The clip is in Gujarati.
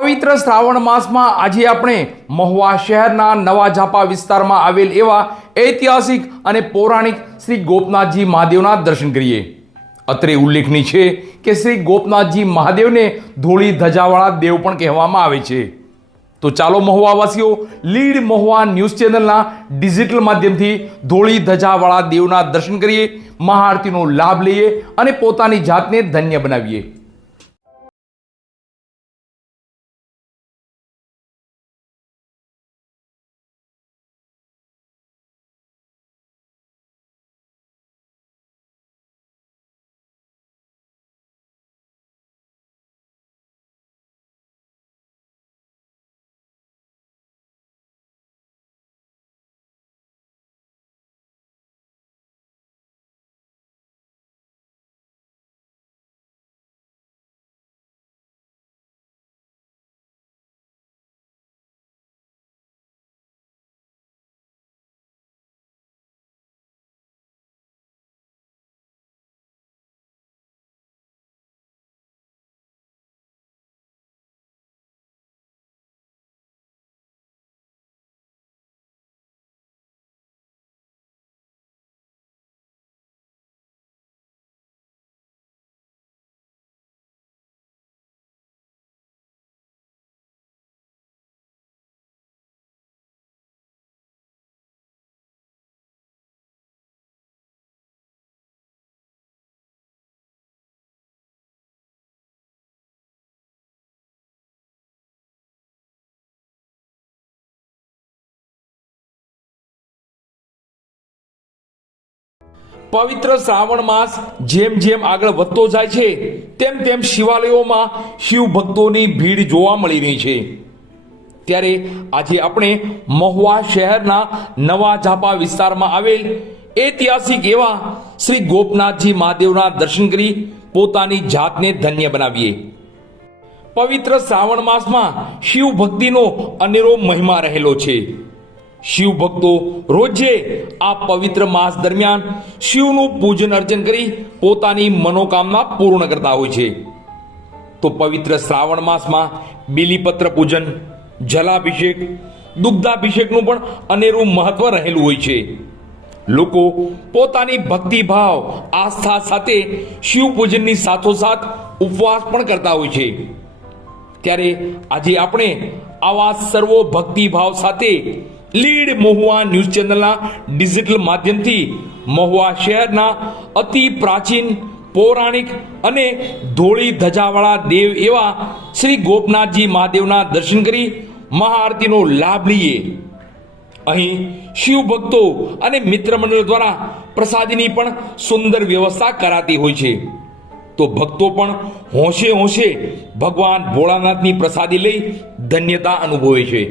પવિત્ર શ્રાવણ માસમાં આજે આપણે મહુવા શહેરના નવા ઝાપા વિસ્તારમાં આવેલ એવા ઐતિહાસિક અને પૌરાણિક શ્રી ગોપનાથજી મહાદેવના દર્શન કરીએ। અત્રે ઉલ્લેખનીય છે કે શ્રી ગોપનાથજી મહાદેવને ધોળી ધજાવાળા દેવ પણ કહેવામાં આવે છે। તો ચાલો મહુવાવાસીઓ લીડ મહુવા ન્યૂઝ ચેનલના ડિજિટલ માધ્યમથી ધોળી ધજાવાળા દેવના દર્શન કરીએ, મહાઆરતીનો લાભ લઈએ અને પોતાની જાતને ધન્ય બનાવીએ। પવિત્ર શ્રાવણ માસ જેમ જેમ આગળ વધતો જાય છે તેમ તેમ શિવાલયોમાં શિવ ભક્તોની ભીડ જોવા મળી રહી છે। ત્યારે આજે આપણે મહુવા શહેરના નવા ઝાપા વિસ્તારમાં આવેલ ઐતિહાસિક એવા શ્રી ગોપનાથજી મહાદેવના દર્શન કરી પોતાની જાતને ધન્ય બનાવીએ। પવિત્ર શ્રાવણ માસમાં શિવ ભક્તિનો અનેરો મહિમા રહેલો છે। શિવ ભક્તો રોજે આ પવિત્ર માસ દરમિયાન શિવનું પૂજન અર્ચન કરી પોતાની મનોકામના પૂર્ણ કરતા હોય છે। તો પવિત્ર શ્રાવણ માસમાં બીલીપત્ર પૂજન, જલાભિષેક, દુગ્ધાભિષેકનું પણ અનેરું મહત્વ રહેલું હોય છે। લોકો પોતાની ભક્તિભાવ આસ્થા સાથે શિવ પૂજનની સાથોસાથ ઉપવાસ પણ કરતા હોય છે। ત્યારે આજે આપણે આવા સર્વો ભક્તિભાવ સાથે લીડ મહુવા ન્યૂઝ ચેનલના ડિજિટલ માધ્યમથી મહુવા શહેરના અતિ પ્રાચીન, પૌરાણિક અને ધોળી ધજાવાળા દેવ એવા શ્રી ગોપનાથજી મહાદેવના દર્શન કરી મહાઆરતીનો લાભ લઈએ। અહીં શિવ ભક્તો અને મિત્ર મંડળ દ્વારા પ્રસાદીની પણ સુંદર વ્યવસ્થા કરાતી હોય છે। તો ભક્તો પણ હોંશે હોંશે ભગવાન ભોળાનાથની પ્રસાદી લઈ ધન્યતા અનુભવે છે।